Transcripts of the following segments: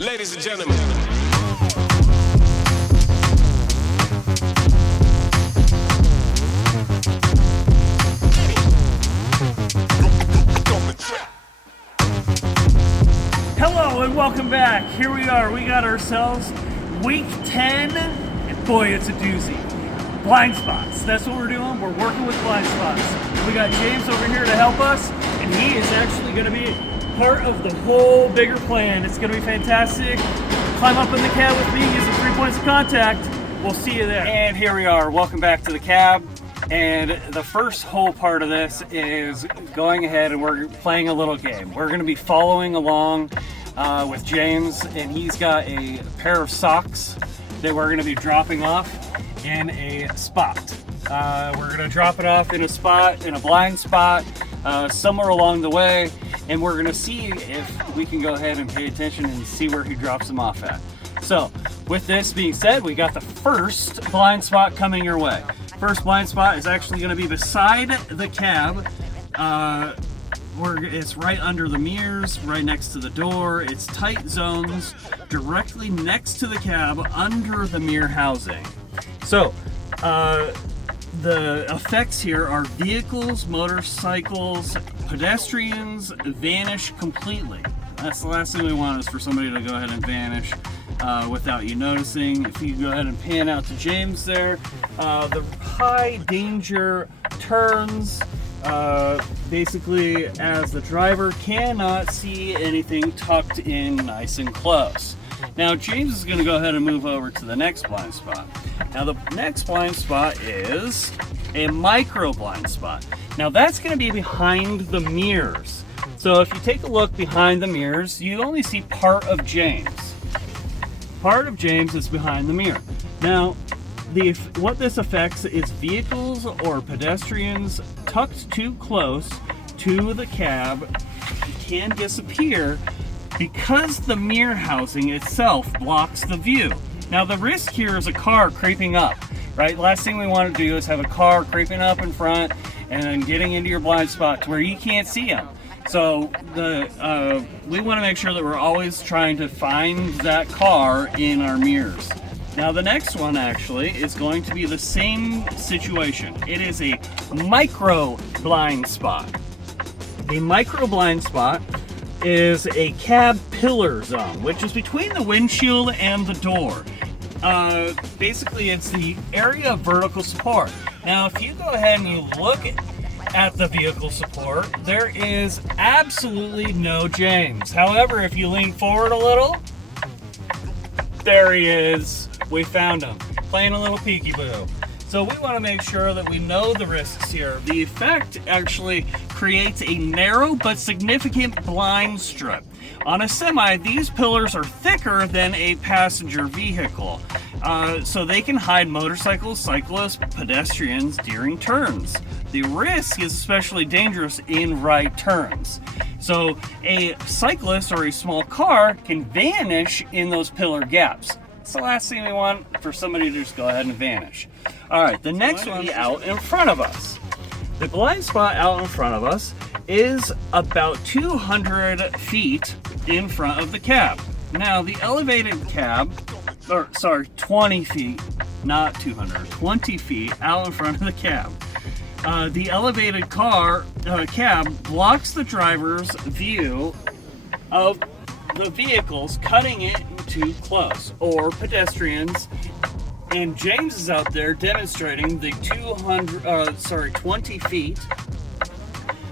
Ladies and gentlemen. Hello and welcome back. Here we are. We got ourselves week 10, and boy, it's a doozy. Blind spots. That's what we're doing. We're working with blind spots. And we got James over here to help us, and he is actually going to be part of the whole bigger plan. It's going to be fantastic. Climb up in the cab with me using 3 points of contact. We'll see you there. And here we are. Welcome back to the cab. And the first whole part of this is going ahead and we're playing a little game. We're going to be following along with James, and he's got a pair of socks that we're going to be dropping off in a spot. We're going to drop it off in a spot, in a blind spot, somewhere along the way, and we're going to see if we can go ahead and pay attention and see where he drops them off at. So, with this being said, we got the first blind spot coming your way. First blind spot is actually going to be beside the cab. It's right under the mirrors, right next to the door. It's tight zones directly next to the cab under the mirror housing. So, the effects here are vehicles, motorcycles, pedestrians vanish completely. That's the last thing we want, is for somebody to go ahead and vanish without you noticing. If you go ahead and pan out to James there, the high danger turns, basically as the driver cannot see anything tucked in nice and close. Now James is going to go ahead and move over to the next blind spot. Now the next blind spot is a micro blind spot. Now that's going to be behind the mirrors. So if you take a look behind the mirrors, you only see part of James. Part of James is behind the mirror. Now, what this affects is vehicles or pedestrians tucked too close to the cab can disappear because the mirror housing itself blocks the view. Now, the risk here is a car creeping up, right? Last thing we want to do is have a car creeping up in front and then getting into your blind spot to where you can't see them. So we want to make sure that we're always trying to find that car in our mirrors. Now the next one actually is going to be the same situation. It is a micro blind spot. A micro blind spot is a cab pillar zone, which is between the windshield and the door. Basically it's the area of vertical support. Now if you go ahead and you look at the vehicle support, there is absolutely no James. However, if you lean forward a little, there he is. We found him, playing a little peekaboo. So we want to make sure that we know the risks here. The effect actually creates a narrow but significant blind strip. On a semi, these pillars are thicker than a passenger vehicle, so they can hide motorcycles, cyclists, pedestrians during turns. The risk is especially dangerous in right turns. So a cyclist or a small car can vanish in those pillar gaps. It's the last thing we want, for somebody to just go ahead and vanish. All right, the next one is out in front of us. The blind spot out in front of us is about 200 feet in front of the cab. Now the elevated cab, 20 feet, not 200, 20 feet out in front of the cab. The elevated cab blocks the driver's view of the vehicles cutting it too close, or pedestrians, and James is out there demonstrating the 20 feet.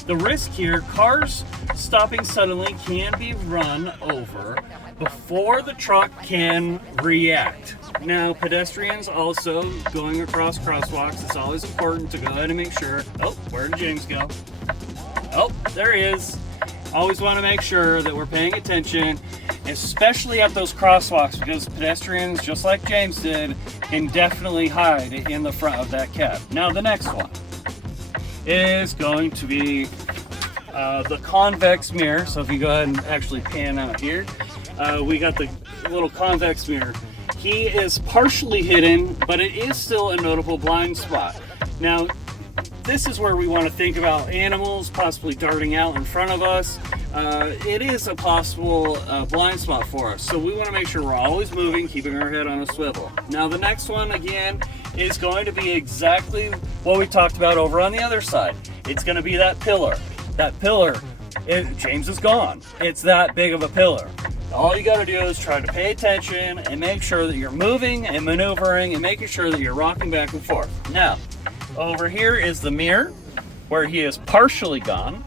The risk here, cars stopping suddenly can be run over before the truck can react. Now, pedestrians also going across crosswalks, it's always important to go ahead and make sure. Oh, where did James go? Oh, there he is. Always want to make sure that we're paying attention, especially at those crosswalks, because pedestrians, just like James did, can definitely hide in the front of that cab. Now, the next one is going to be the convex mirror. So if you go ahead and actually pan out here, we got the little convex mirror. He is partially hidden, but it is still a notable blind spot. Now, this is where we want to think about animals possibly darting out in front of us. it is a possible blind spot for us. So we want to make sure we're always moving, keeping our head on a swivel. Now the next one, again, is going to be exactly what we talked about over on the other side. It's going to be that pillar. That pillar, James is gone. It's that big of a pillar. All you got to do is try to pay attention and make sure that you're moving and maneuvering and making sure that you're rocking back and forth. Now, over here is the mirror where he is partially gone.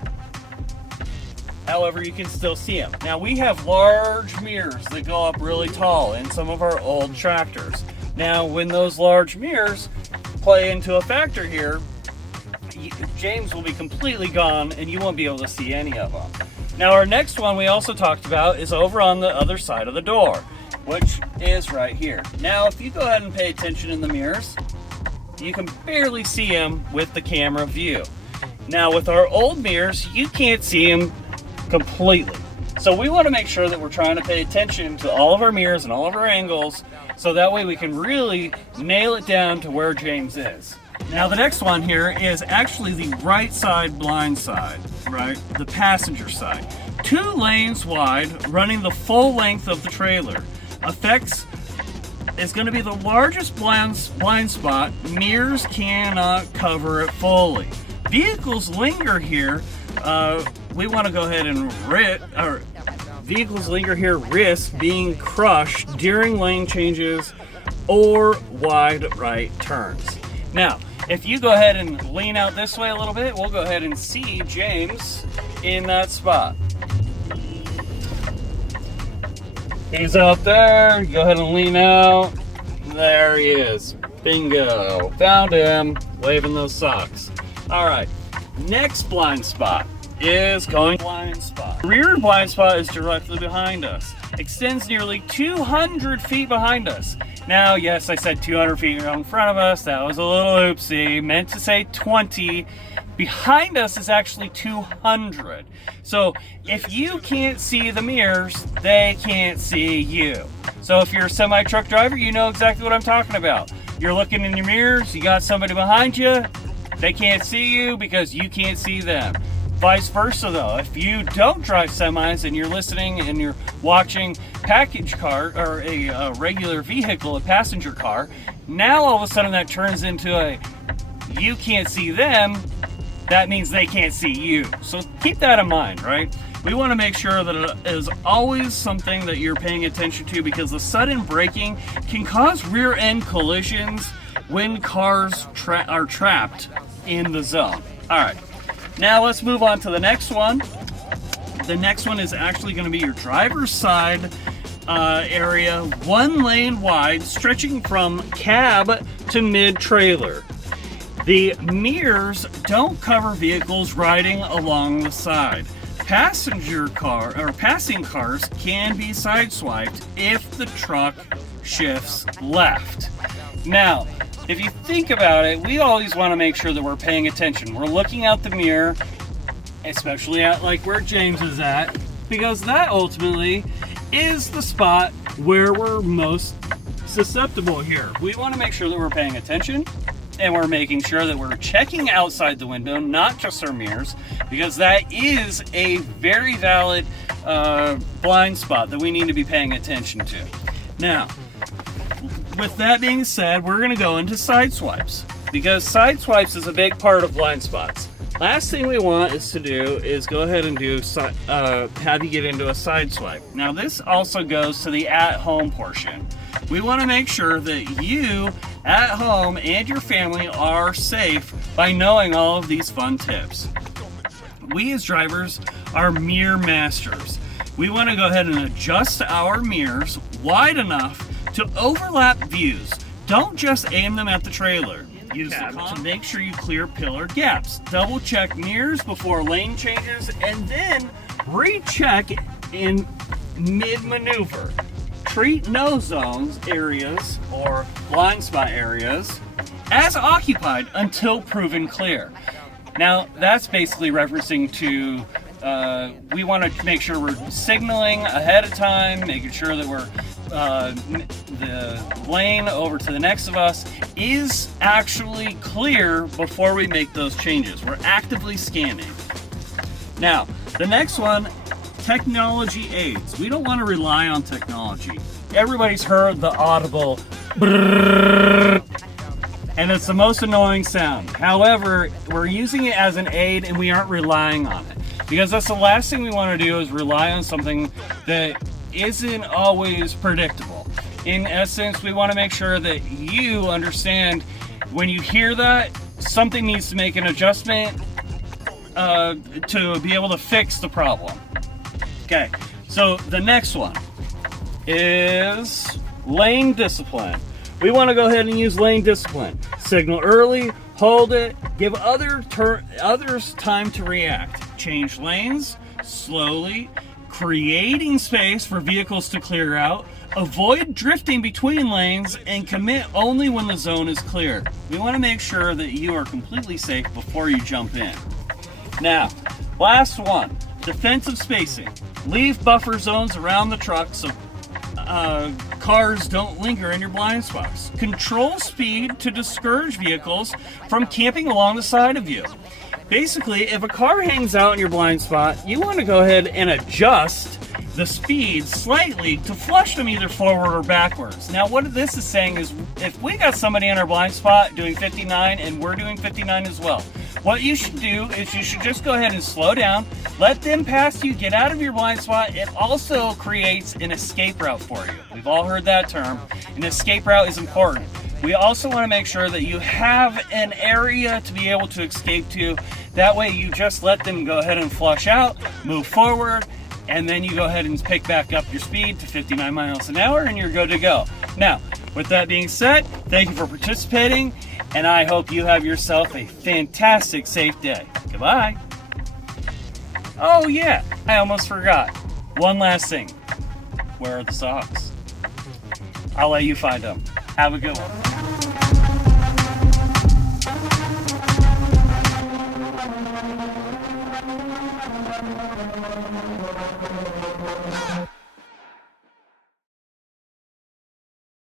However, you can still see him. Now, we have large mirrors that go up really tall in some of our old tractors. Now, when those large mirrors play into a factor here, James will be completely gone and you won't be able to see any of them. Now, our next one we also talked about is over on the other side of the door, which is right here. Now, if you go ahead and pay attention in the mirrors, you can barely see him with the camera view. Now, with our old mirrors, you can't see him completely. So we want to make sure that we're trying to pay attention to all of our mirrors and all of our angles, so that way we can really nail it down to where James is. Now the next one here is actually the right side blind side, right? The passenger side. 2 lanes wide, running the full length of the trailer. Effects is going to be the largest blind spot. Mirrors cannot cover it fully. Vehicles linger here. We want to go ahead and vehicles linger here risk being crushed during lane changes or wide right turns. Now, if you go ahead and lean out this way a little bit, we'll go ahead and see James in that spot. He's out there. Go ahead and lean out. There he is. Bingo. Found him. Waving those socks. All right. Next blind spot is going blind spot. Rear blind spot is directly behind us. Extends nearly 200 feet behind us. Now, yes, I said 200 feet in front of us. That was a little oopsie. Meant to say 20. Behind us is actually 200. So if you can't see the mirrors, they can't see you. So if you're a semi-truck driver, you know exactly what I'm talking about. You're looking in your mirrors, you got somebody behind you, they can't see you because you can't see them. Vice versa though, if you don't drive semis and you're listening and you're watching package car or a regular vehicle, a passenger car, now all of a sudden that turns into a you can't see them, that means they can't see you. So keep that in mind, right? We want to make sure that it is always something that you're paying attention to, because the sudden braking can cause rear end collisions when cars are trapped in the zone. All right. Now let's move on to the next one. The next one is actually going to be your driver's side area, 1 lane wide, stretching from cab to mid-trailer. The mirrors don't cover vehicles riding along the side. Passenger car or passing cars can be sideswiped if the truck shifts left. Now, if you think about it, we always want to make sure that we're paying attention. We're looking out the mirror, especially at like where James is at, because that ultimately is the spot where we're most susceptible here. We want to make sure that we're paying attention and we're making sure that we're checking outside the window, not just our mirrors, because that is a very valid blind spot that we need to be paying attention to. Now, with that being said, we're going to go into side swipes, because side swipes is a big part of blind spots. Last thing we want is to do is go ahead and do have you get into a side swipe. Now this also goes to the at-home portion. We want to make sure that you at home and your family are safe by knowing all of these fun tips. We as drivers are mirror masters. We want to go ahead and adjust our mirrors wide enough to overlap views. Don't just aim them at the trailer. Use the to make sure you clear pillar gaps. Double check mirrors before lane changes, and then recheck in mid-maneuver. Treat no zones areas or blind spot areas as occupied until proven clear. Now that's basically referencing to we want to make sure we're signaling ahead of time, making sure that we're the lane over to the next of us is actually clear before we make those changes. We're actively scanning. Now, the next one, technology aids. We don't want to rely on technology. Everybody's heard the audible brrrr, and it's the most annoying sound. However, we're using it as an aid and we aren't relying on it. Because that's the last thing we want to do, is rely on something that isn't always predictable. In essence, we want to make sure that you understand when you hear that, something needs to make an adjustment to be able to fix the problem. Okay, so the next one is lane discipline. We want to go ahead and use lane discipline. Signal early, hold it, give others time to react. Change lanes slowly, creating space for vehicles to clear out. Avoid drifting between lanes and commit only when the zone is clear. We want to make sure that you are completely safe before you jump in. Now, last one, defensive spacing. Leave buffer zones around the truck so cars don't linger in your blind spots. Control speed to discourage vehicles from camping along the side of you. Basically, if a car hangs out in your blind spot, you want to go ahead and adjust the speed slightly to flush them either forward or backwards. Now, what this is saying is, if we got somebody in our blind spot doing 59 and we're doing 59 as well, what you should do is you should just go ahead and slow down, let them pass you, get out of your blind spot. It also creates an escape route for you. We've all heard that term. An escape route is important. We also want to make sure that you have an area to be able to escape to. That way you just let them go ahead and flush out, move forward, and then you go ahead and pick back up your speed to 59 miles an hour and you're good to go. Now, with that being said, thank you for participating, and I hope you have yourself a fantastic, safe day. Goodbye. Oh yeah, I almost forgot. One last thing. Where are the socks? I'll let you find them. Have a good one.